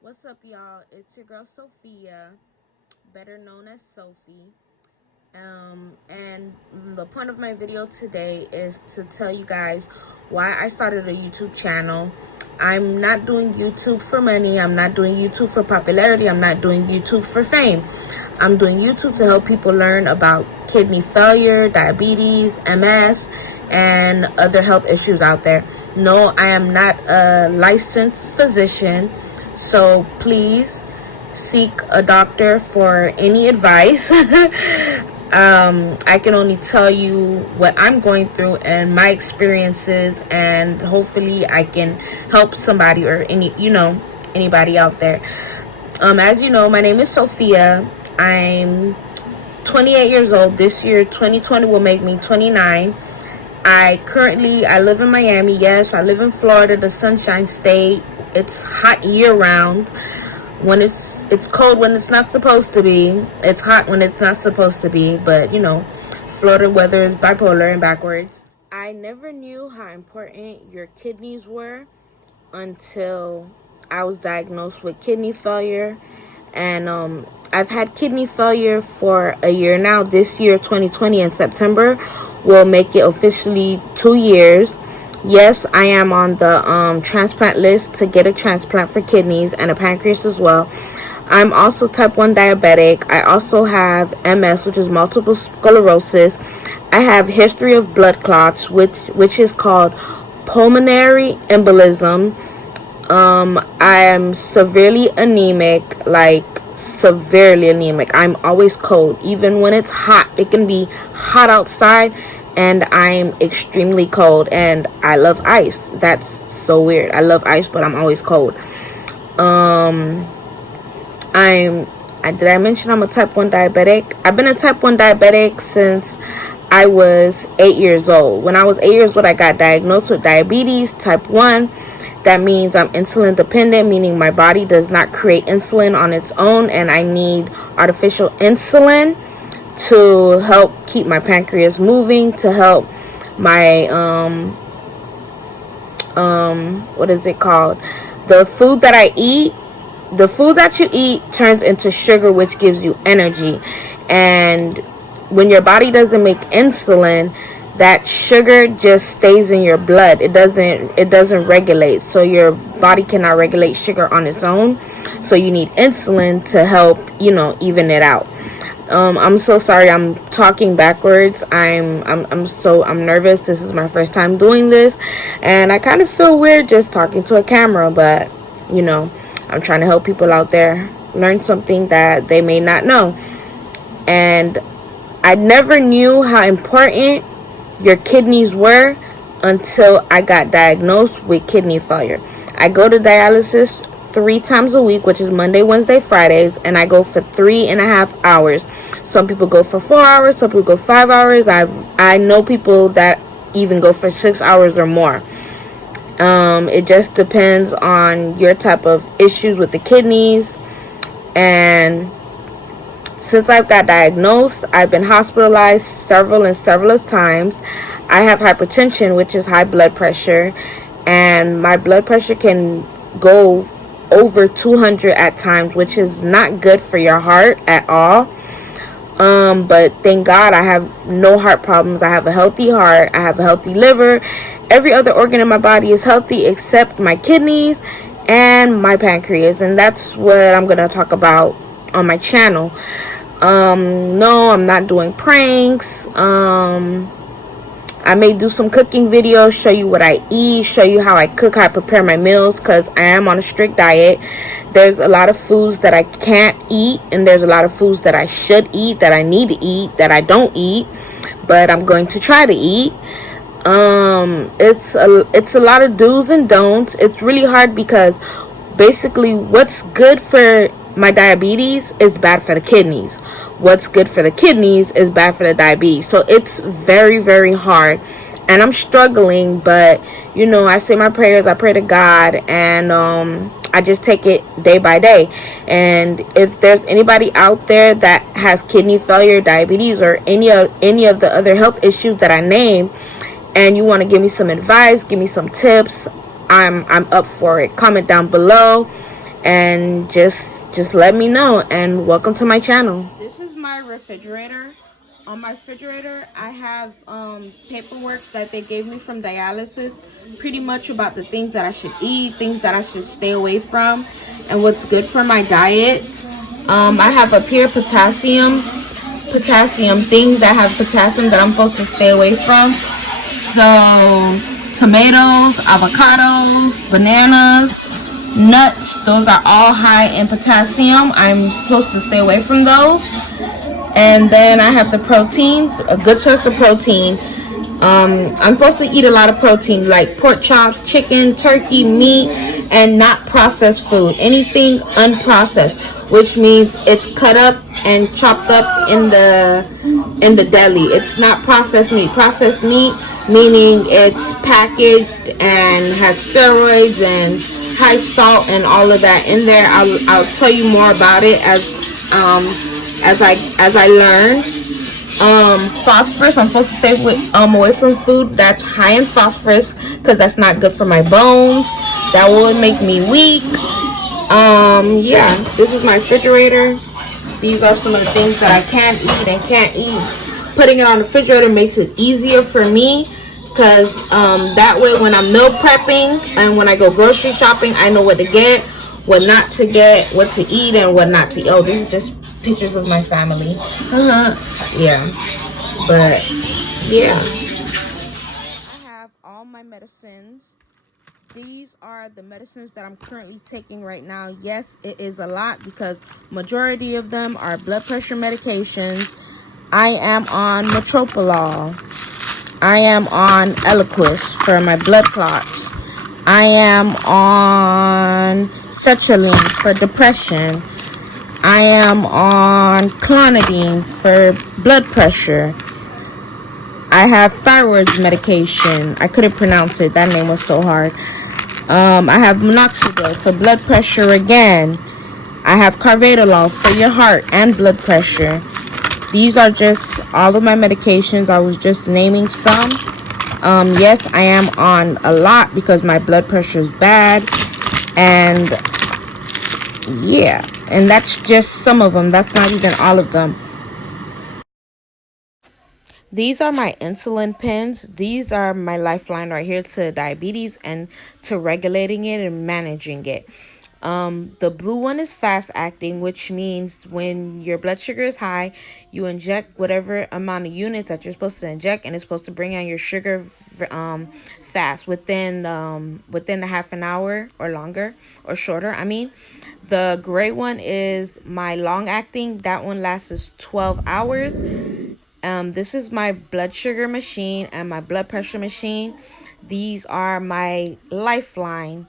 What's up, y'all? It's your girl Sophia, better known as Sophie. And the point of my video today is to tell you guys why I started a YouTube channel. I'm not doing YouTube for money. I'm not doing YouTube for popularity. I'm not doing YouTube for fame. I'm doing YouTube to help people learn about kidney failure, diabetes, MS, and other health issues out there. No, I am not a licensed physician, so please seek a doctor for any advice. I can only tell you what I'm going through and my experiences, and hopefully I can help somebody or anybody out there. As you know, my name is Sophia. I'm 28 years old. This year, 2020, will make me 29. I live in Miami. Yes, I live in Florida, the Sunshine State. It's hot year round. When it's cold when it's not supposed to be. It's hot when it's not supposed to be. But, Florida weather is bipolar and backwards. I never knew how important your kidneys were until I was diagnosed with kidney failure. And I've had kidney failure for a year now. This year, 2020, in September, will make it officially 2 years. Yes, I am on the transplant list to get a transplant for kidneys and a pancreas as well. I'm also type 1 diabetic. I also have MS, which is multiple sclerosis. I have history of blood clots, which is called pulmonary embolism. I am severely anemic, like severely anemic. I'm always cold, even when it's hot. It can be hot outside and I'm extremely cold, and I love ice. That's so weird. I love ice, but I'm always cold. Did I mention I'm a type 1 diabetic? I've been a type 1 diabetic since I was 8 years old. When I was 8 years old, I got diagnosed with diabetes type 1. That means I'm insulin dependent, meaning my body does not create insulin on its own, and I need artificial insulin to help keep my pancreas moving, to help my what is it called? The food that I eat, the food that you eat turns into sugar, which gives you energy. And when your body doesn't make insulin, that sugar just stays in your blood. It doesn't regulate. So your body cannot regulate sugar on its own. So you need insulin to help, even it out. I'm so sorry. I'm talking backwards. I'm nervous. This is my first time doing this, and I kind of feel weird just talking to a camera, but I'm trying to help people out there learn something that they may not know. And I never knew how important your kidneys were until I got diagnosed with kidney failure. I go to dialysis 3 times a week, which is Monday, Wednesday, Fridays, and I go for 3.5 hours. Some people go for 4 hours, some people go 5 hours. I know people that even go for 6 hours or more. It just depends on your type of issues with the kidneys. And since I've got diagnosed, I've been hospitalized several times. I have hypertension, which is high blood pressure, and my blood pressure can go over 200 at times, which is not good for your heart at all. But thank God I have no heart problems. I have a healthy heart. I have a healthy liver. Every other organ in my body is healthy except my kidneys and my pancreas. And that's what I'm going to talk about on my channel. No, I'm not doing pranks. I may do some cooking videos, show you what I eat, show you how I cook, how I prepare my meals, because I am on a strict diet. There's a lot of foods that I can't eat, and there's a lot of foods that I should eat, that I need to eat, that I don't eat, but I'm going to try to eat. It's a lot of do's and don'ts. It's really hard because basically what's good for my diabetes is bad for the kidneys. What's good for the kidneys is bad for the diabetes. So it's very, very hard. And I'm struggling, but, I say my prayers. I pray to God, and I just take it day by day. And if there's anybody out there that has kidney failure, diabetes, or any of the other health issues that I name, and you want to give me some advice, give me some tips, I'm up for it. Comment down below. and just let me know. And welcome to my channel. This is my refrigerator. On my refrigerator, I have paperwork that they gave me from dialysis, pretty much about the things that I should eat, things that I should stay away from, and what's good for my diet. I have up here potassium things that have potassium that I'm supposed to stay away from. So tomatoes, avocados, bananas, nuts, those are all high in potassium. I'm supposed to stay away from those. And then I have the proteins, a good source of protein. I'm supposed to eat a lot of protein, like pork chops, chicken, turkey, meat, and not processed food. Anything unprocessed, which means it's cut up and chopped up in the deli. It's not processed meat. Processed meat meaning it's packaged and has steroids and high salt and all of that in there. I'll tell you more about it as I learn. Phosphorus, I'm supposed to stay away from food that's high in phosphorus because that's not good for my bones. That will make me weak. Yeah, this is my refrigerator. These are some of the things that I can eat and can't eat. Putting it on the refrigerator makes it easier for me because that way when I'm meal prepping and when I go grocery shopping, I know what to get, what not to get, what to eat, and what not to eat. Oh, these are just pictures of my family. Yeah, but yeah. I have all my medicines. These are the medicines that I'm currently taking right now. Yes, it is a lot because majority of them are blood pressure medications. I am on metropolol. I am on Eliquis for my blood clots. I am on sertraline for depression. I am on clonidine for blood pressure. I have thyroid medication. I couldn't pronounce it. That name was so hard. I have minoxidil for blood pressure again. I have carvedilol for your heart and blood pressure. These are just all of my medications. I was just naming some. Yes, I am on a lot because my blood pressure is bad. And yeah, and that's just some of them. That's not even all of them. These are my insulin pens. These are my lifeline right here to diabetes and to regulating it and managing it. The blue one is fast acting, which means when your blood sugar is high, you inject whatever amount of units that you're supposed to inject, and it's supposed to bring down your sugar fast within a half an hour or longer or shorter. I mean, the gray one is my long acting. That one lasts 12 hours. This is my blood sugar machine and my blood pressure machine. These are my lifeline.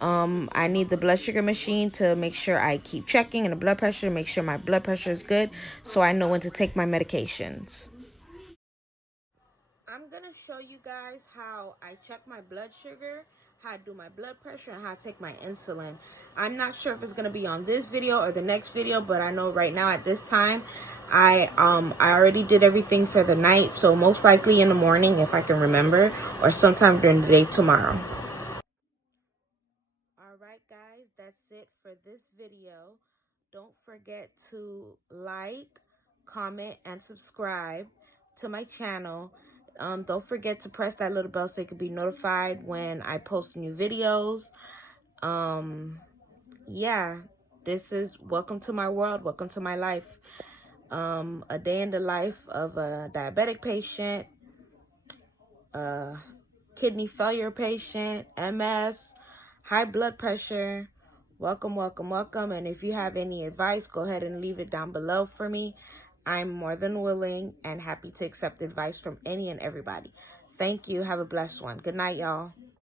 I need the blood sugar machine to make sure I keep checking, and the blood pressure to make sure my blood pressure is good, so I know when to take my medications. I'm gonna show you guys how I check my blood sugar, how I do my blood pressure, and how I take my insulin. I'm not sure if it's gonna be on this video or the next video, but I know right now at this time I already did everything for the night, so most likely in the morning if I can remember, or sometime during the day tomorrow. Alright guys, that's it for this video. Don't forget to like, comment, and subscribe to my channel. Don't forget to press that little bell so you can be notified when I post new videos. Yeah, this is welcome to my world, welcome to my life. A day in the life of a diabetic patient, a kidney failure patient, MS, high blood pressure. Welcome, welcome, welcome. And if you have any advice, go ahead and leave it down below for me. I'm more than willing and happy to accept advice from any and everybody. Thank you. Have a blessed one. Good night, y'all.